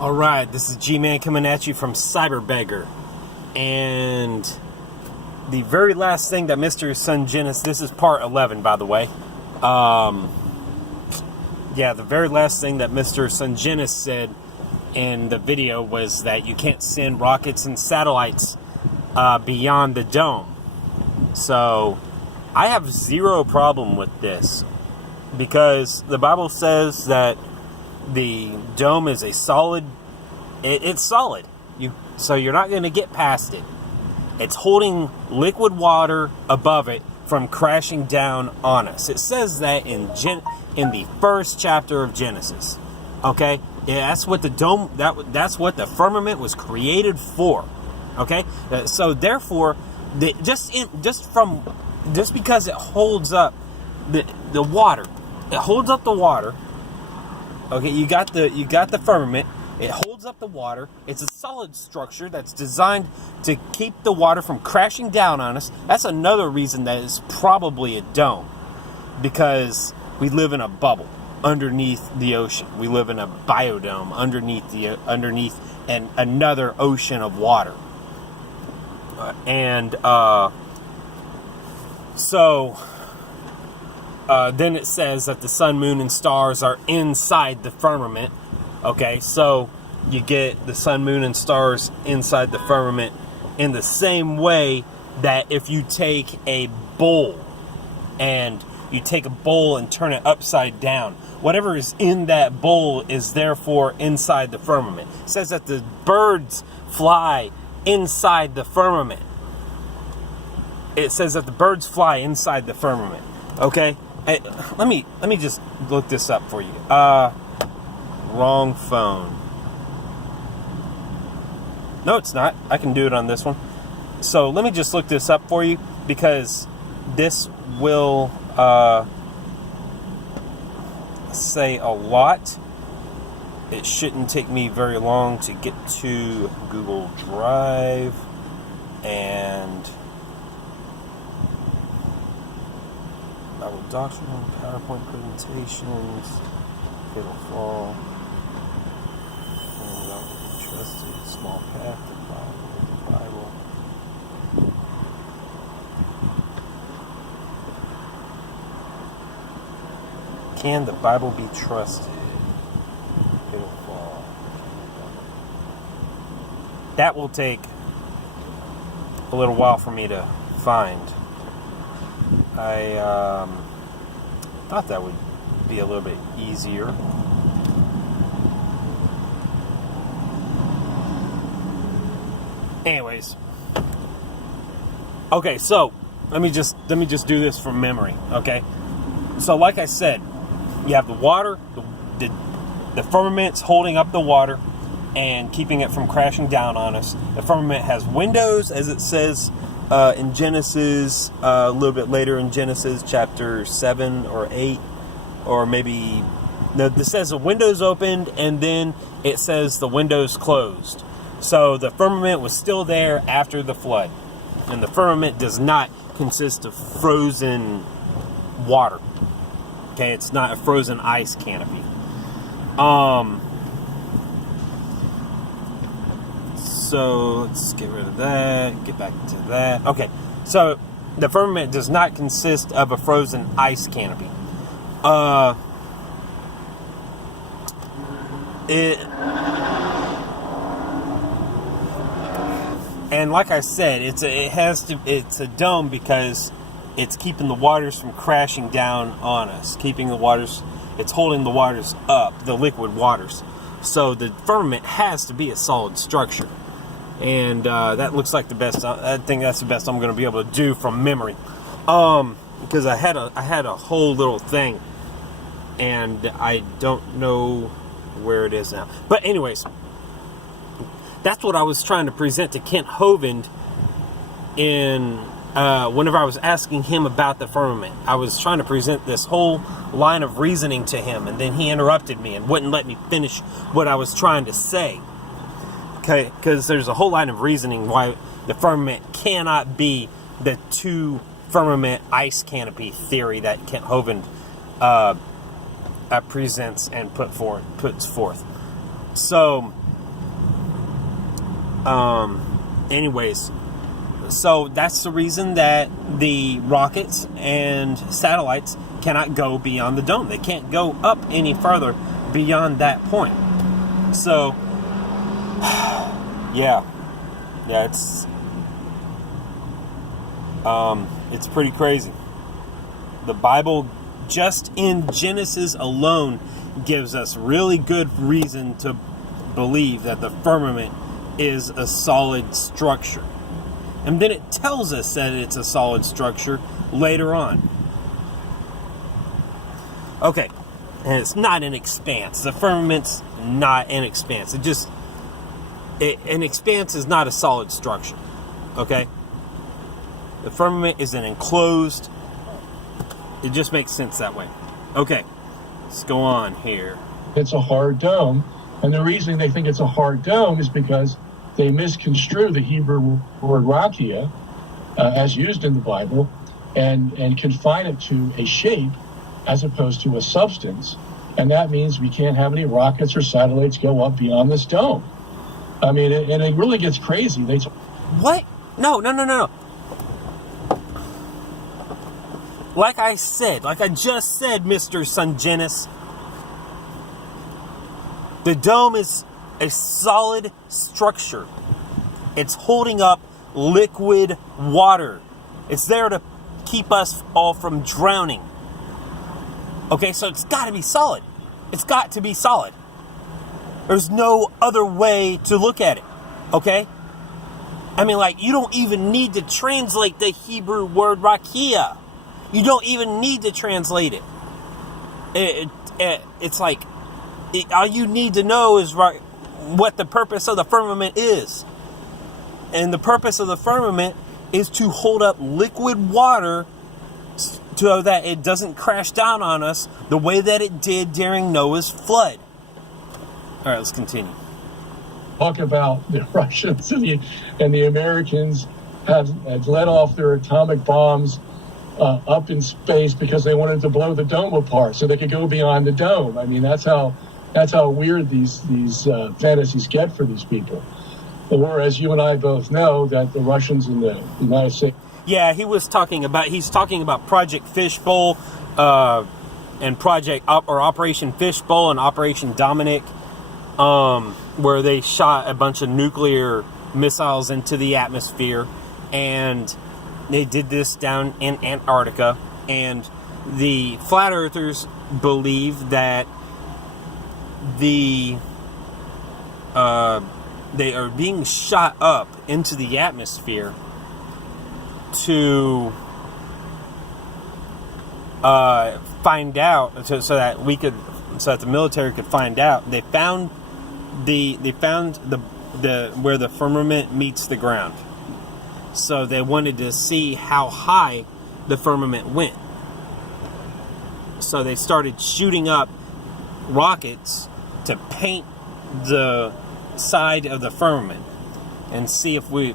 Alright, this is G-Man coming at you from Cyberbeggar. And the very last thing that Mr. Sungenis, this is part 11 by the way. The very last thing that Mr. Sungenis said in the video was that you can't send rockets and satellites beyond the dome. So, I have zero problem with this. Because the Bible says that the dome is a solid, it's solid. So you're not going to get past it. It's holding liquid water above it from crashing down on us. It says that in the first chapter of Genesis. Okay? Yeah, that's what the dome, that's what the firmament was created for. Okay? So therefore, just because it holds up the water, it holds up the water. Okay, you got the firmament. It holds up the water. It's a solid structure that's designed to keep the water from crashing down on us. That's another reason that it's probably a dome, because we live in a bubble underneath the ocean. We live in a biodome underneath another ocean of water. Then it says that the sun, moon, and stars are inside the firmament. Okay, so you get the sun, moon, and stars inside the firmament in the same way that if you take a bowl and turn it upside down, whatever is in that bowl is therefore inside the firmament. It says that the birds fly inside the firmament. It says that the birds fly inside the firmament. Okay? Hey, let me just look this up for you. Wrong phone. No, it's not. I can do it on this one. So let me just look this up for you, because this will say a lot. It shouldn't take me very long to get to Google Drive and Bible doctrine, PowerPoint presentations, fatal flaw, and not to be trusted, small path, the Bible. Can the Bible be trusted? Fatal flaw. That will take a little while for me to find. I thought that would be a little bit easier. Anyways. Okay, so let me just do this from memory, okay? So like I said, you have the water, the firmament's holding up the water and keeping it from crashing down on us. The firmament has windows, as it says in Genesis, a little bit later in Genesis, chapter 7 or 8, or maybe, no, this says the windows opened, and then it says the windows closed. So the firmament was still there after the flood. And the firmament does not consist of frozen water. Okay, it's not a frozen ice canopy. So let's get rid of that, get back to that. Okay, so the firmament does not consist of a frozen ice canopy. And like I said, it's a dome because it's keeping the waters from crashing down on us, it's holding the waters up, the liquid waters. So the firmament has to be a solid structure. And that looks like the best. I think that's the best I'm going to be able to do from memory, because I had a whole little thing, and I don't know where it is now. But anyways, that's what I was trying to present to Kent Hovind in whenever I was asking him about the firmament. I was trying to present this whole line of reasoning to him, and then he interrupted me and wouldn't let me finish what I was trying to say. Okay, because there's a whole line of reasoning why the firmament cannot be the two firmament ice canopy theory that Kent Hovind presents and puts forth. So Anyways, so that's the reason that the rockets and satellites cannot go beyond the dome. They can't go up any further beyond that point. So, yeah, it's pretty crazy. The Bible, just in Genesis alone, gives us really good reason to believe that the firmament is a solid structure. And then it tells us that it's a solid structure later on. Okay, and it's not an expanse. The firmament's not an expanse. An expanse is not a solid structure. Okay? The firmament is an enclosed. It just makes sense that way. Okay, let's go on here. It's a hard dome. And the reason they think it's a hard dome is because they misconstrue the Hebrew word rakia, as used in the Bible, and confine it to a shape as opposed to a substance. And that means we can't have any rockets or satellites go up beyond this dome. I mean, and it really gets crazy. What? No. Like I just said, Mr. Sungenis, the dome is a solid structure. It's holding up liquid water. It's there to keep us all from drowning. Okay, so it's got to be solid. It's got to be solid. There's no other way to look at it. Okay? I mean, like, you don't even need to translate the Hebrew word rakia. You don't even need to translate it. It's like, all you need to know is what the purpose of the firmament is. And the purpose of the firmament is to hold up liquid water so that it doesn't crash down on us the way that it did during Noah's flood. All right, let's continue. Talk about the Russians and the Americans had let off their atomic bombs up in space because they wanted to blow the dome apart so they could go beyond the dome. I mean, that's how weird these fantasies get for these people. Whereas you and I both know that the Russians and the United States. Yeah, he's talking about Project Fishbowl, and Operation Fishbowl and Operation Dominic, where they shot a bunch of nuclear missiles into the atmosphere, and they did this down in Antarctica. And the flat earthers believe that they are being shot up into the atmosphere to find out, so that the military could find out. They found the where the firmament meets the ground. So they wanted to see how high the firmament went. So they started shooting up rockets to paint the side of the firmament and see if we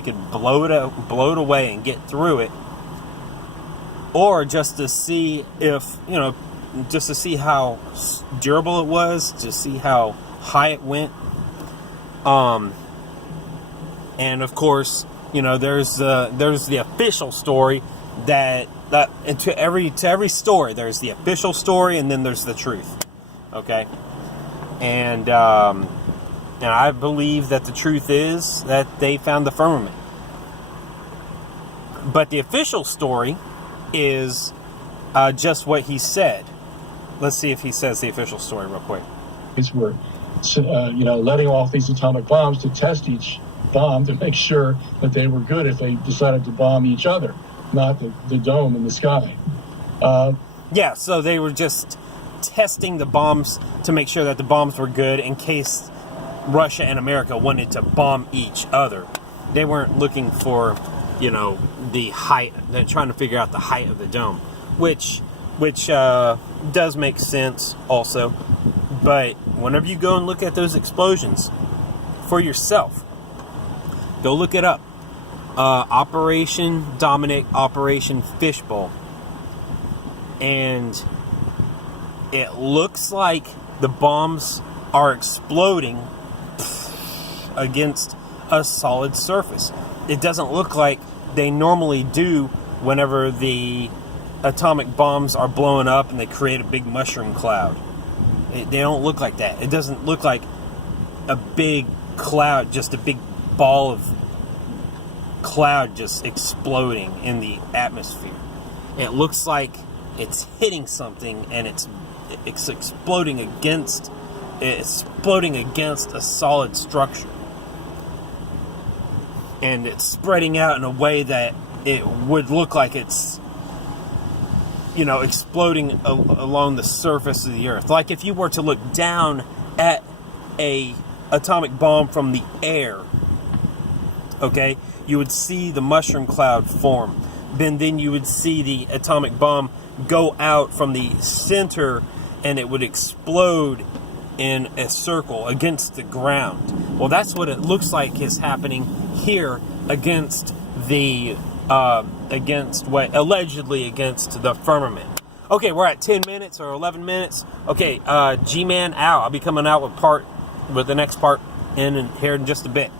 could blow it away and get through it, or just to see how durable it was, to see how high it went. And of course, there's the official story that to every story there's the official story, and then there's the truth. Okay, and I believe that the truth is that they found the firmament. But the official story is just what he said. Let's see if he says the official story real quick. We're, letting off these atomic bombs to test each bomb to make sure that they were good if they decided to bomb each other, not the dome in the sky. Yeah, so they were just testing the bombs to make sure that the bombs were good in case Russia and America wanted to bomb each other. They weren't looking for, the height. They're trying to figure out the height of the dome, which does make sense also. But whenever you go and look at those explosions for yourself, go look it up. Operation Dominic, Operation Fishbowl. And it looks like the bombs are exploding against a solid surface. It doesn't look like they normally do whenever the atomic bombs are blowing up and they create a big mushroom cloud. They don't look like that. It doesn't look like a big cloud, just a big ball of cloud just exploding in the atmosphere. It looks like it's hitting something and it's exploding against a solid structure. And it's spreading out in a way that it would look like it's, exploding along the surface of the earth. Like if you were to look down at a atomic bomb from the air, okay, you would see the mushroom cloud form. Then you would see the atomic bomb go out from the center and it would explode in a circle against the ground. Well, that's what it looks like is happening here against allegedly against the firmament. Okay, we're at 10 minutes or 11 minutes. Okay, G-Man out. I'll be coming out with the next part here in just a bit.